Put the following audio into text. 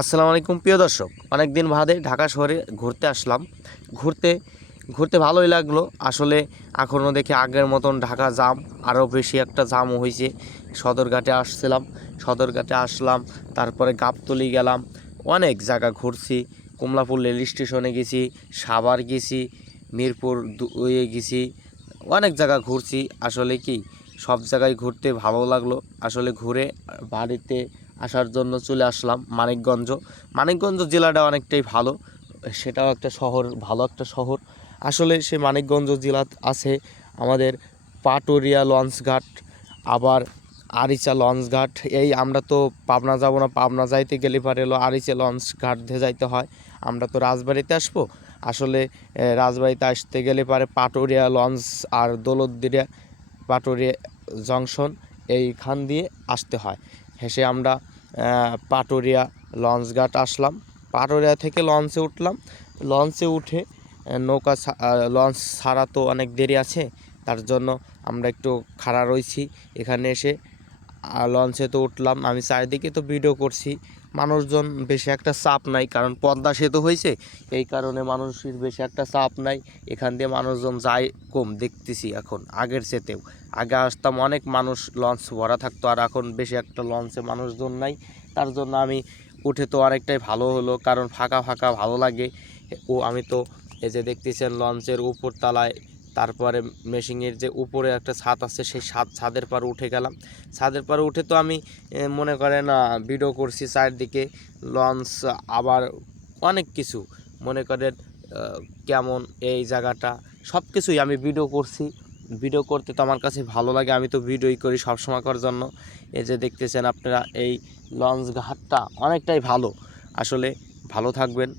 আসসালামু আলাইকুম প্রিয় দর্শক, অনেক দিন বাদে ঢাকা শহরে ঘুরতে আসলাম। ঘুরতে ঘুরতে ভালোই লাগলো। আসলে এখনও দেখি আগের মতন ঢাকা জাম, আরও বেশি একটা জামও হয়েছে। সদরঘাটে আসলাম, তারপরে গাবতলী গেলাম, অনেক জায়গা ঘুরছি। কমলাপুর রেল স্টেশনে গেছি, সাভার গেছি, মিরপুর গেছি, অনেক জায়গা ঘুরছি। আসলে কি সব জায়গায় ঘুরতে ভালো লাগলো। আসলে ঘুরে বাড়িতে আসার জন্য চলে আসলাম মানিকগঞ্জ জেলাটা অনেকটাই ভালো। সেটাও একটা শহর, ভালো একটা শহর। আসলে সে মানিকগঞ্জ জেলা আছে আমাদের পাটুরিয়া লঞ্চঘাট, আবার আরিচা লঞ্চঘাট। এই আমরা তো পাবনা যাব না, পাবনা যাইতে গেলে পারে হলো আরিচা লঞ্চঘাট দিয়ে যাইতে হয়। আমরা তো রাজবাড়িতে আসবো। আসলে রাজবাড়িতে আসতে গেলে পারে পাটুরিয়া লঞ্চ আর দৌলতদিয়া পাটুরিয়া জংশন এইখান দিয়ে আসতে হয়। হেসে আমরা পাটুরিয়া লঞ্চঘাট আসলাম। পাটুরিয়া থেকে লঞ্চে উঠলাম। লঞ্চে উঠে লঞ্চ ছাড়া তো অনেক দেরি আছে, তার জন্য আমরা একটু খাড়া রয়েছি। এখানে এসে লঞ্চে তো উঠলাম, আমি চারিদিকে তো ভিডিও করছি। মানুষজন বেশি একটা চাপ নাই, কারণ পদ্মা সেতু হয়েছে, এই কারণে মানুষের বেশি একটা চাপ নাই। এখান দিয়ে মানুষজন যায় কম দেখতেছি এখন, আগের চেতেও। আগে আসতাম অনেক মানুষ, লঞ্চ ভরা থাকতো, আর এখন বেশি একটা লঞ্চে মানুষজন নাই। তার জন্য আমি উঠে তো অনেকটাই ভালো হলো, কারণ ফাঁকা ফাঁকা ভালো লাগে। আমি তো এই যে দেখতেছেন লঞ্চের উপর তলায়, তারপরে মেশিনের যে উপরে একটা ছাদ আছে, সেই ছাদের পার উঠে গেলাম। ছাদের পার উঠে তো আমি মনে করেন ভিডিও করছি চারদিকে লঞ্চ, আবার অনেক কিছু মনে করেন কেমন এই জায়গাটা, সব কিছুই আমি ভিডিও করছি। ভিডিও করতে তো আমার কাছে ভালো লাগে, আমি তো ভিডিওই করি সবসময়কার জন্য। এই যে দেখতেছেন আপনারা, এই লঞ্চ ঘাটটা অনেকটাই ভালো। আসলে ভালো থাকবেন,